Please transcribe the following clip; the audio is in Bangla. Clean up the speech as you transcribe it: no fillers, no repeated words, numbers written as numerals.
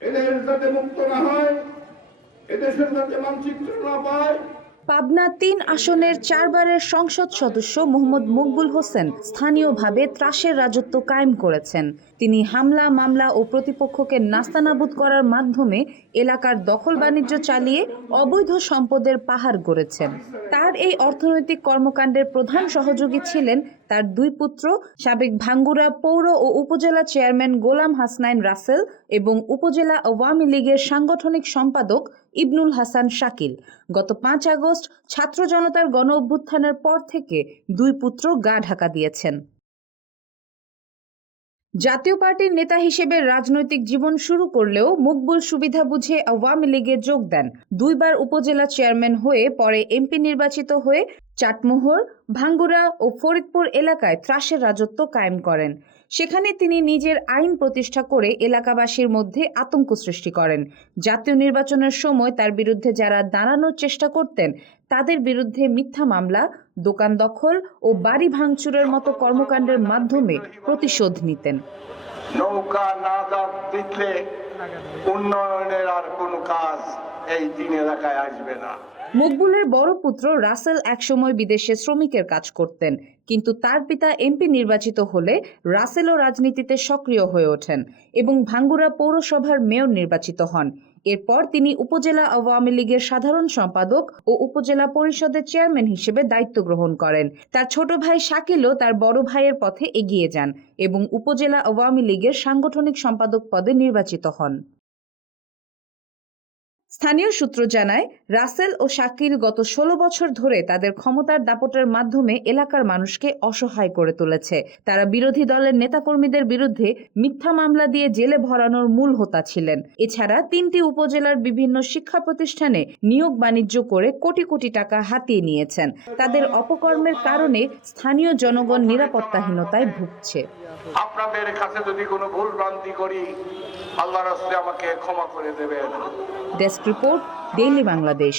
এদের যাতে মুক্ত না হয়, এদেশের যাতে মানচিত্র না পায়। পাবনা ৩ আসনের ৪ বারের সংসদ সদস্য মোহাম্মদ মকবুল হোসেন স্থানীয়ভাবে ত্রাসের রাজত্ব কায়েম করেছেন। তিনি হামলা, মামলা ও প্রতিপক্ষকে নাস্তানাবুদ করার মাধ্যমে এলাকার দখল বাণিজ্য চালিয়ে অবৈধ সম্পদের পাহাড় গড়েছেন। তার এই অর্থনৈতিক কর্মকাণ্ডের প্রধান সহযোগী ছিলেন তার ২ পুত্র, সাবেক ভাঙ্গুড়া পৌর ও উপজেলা চেয়ারম্যান গোলাম হাসনাইন রাসেল এবং উপজেলা আওয়ামী লীগের সাংগঠনিক সম্পাদক ইবনুল হাসান শাকিল। গত ৫ আগস্ট ছাত্র জনতার গণ অভ্যুত্থানের পর থেকে ২ পুত্র গা ঢাকা দিয়েছেন। জাতীয় পার্টির নেতা হিসেবে রাজনৈতিক জীবন শুরু করলেও মকবুল সুবিধা বুঝে আওয়ামী লীগে যোগ দেন। ২ বার উপজেলা চেয়ারম্যান হয়ে পরে এমপি নির্বাচিত হয়ে চাটমোহর, ভাঙ্গুড়া ও ফরিদপুর এলাকায় ত্রাসের রাজত্ব কায়েম করেন। সেখানে তিনি নিজের আইন প্রতিষ্ঠা করে এলাকাবাসীর মধ্যে আতঙ্ক সৃষ্টি করেন। জাতীয় নির্বাচনের সময় তার বিরুদ্ধে যারা দাঁড়ানোর চেষ্টা করতেন তাদের বিরুদ্ধে মিথ্যা মামলা, দোকান দখল ও বাড়ি ভাঙচুরের মতো কর্মকাণ্ডের মাধ্যমে প্রতিশোধ নিতেন। নৌকা না দিতে উন্নয়নের আর কোনো কাজ এই ৩ এলাকায় আসবে না। মকবুলের বড় পুত্র রাসেল একসময় বিদেশে শ্রমিকের কাজ করতেন, কিন্তু তার পিতা এমপি নির্বাচিত হলে রাসেলও রাজনীতিতে সক্রিয় হয়ে ওঠেন এবং ভাঙ্গুড়া পৌরসভার মেয়র নির্বাচিত হন। এরপর তিনি উপজেলা আওয়ামী লীগের সাধারণ সম্পাদক ও উপজেলা পরিষদের চেয়ারম্যান হিসেবে দায়িত্ব গ্রহণ করেন। তার ছোট ভাই শাকিলও তার বড় ভাইয়ের পথে এগিয়ে যান এবং উপজেলা আওয়ামী লীগের সাংগঠনিক সম্পাদক পদে নির্বাচিত হন। স্থানীয় সূত্র জানায়, রাসেল ও শাকিল গত ১৬ বছর ধরে তাদের ক্ষমতার দাপটের মাধ্যমে এলাকার মানুষকে অসহায় করে তুলেছে। তারা বিরোধী দলের নেতাকর্মীদের বিরুদ্ধে মিথ্যা মামলা দিয়ে জেলে ভরানোর মূল হোতা ছিলেন। এছাড়া ৩টি উপজেলার বিভিন্ন শিক্ষা প্রতিষ্ঠানে নিয়োগ বাণিজ্য করে কোটি কোটি টাকা হাতিয়ে নিয়েছেন। তাদের অপকর্মের কারণে স্থানীয় জনগণ নিরাপত্তাহীনতায় ভুগছে। আপনাদের কাছে যদি কোনো ভুল ভ্রান্তি করি, আল্লাহর রাস্তায় আমাকে ক্ষমা করে দেবেন। Desk report, daily Bangladesh.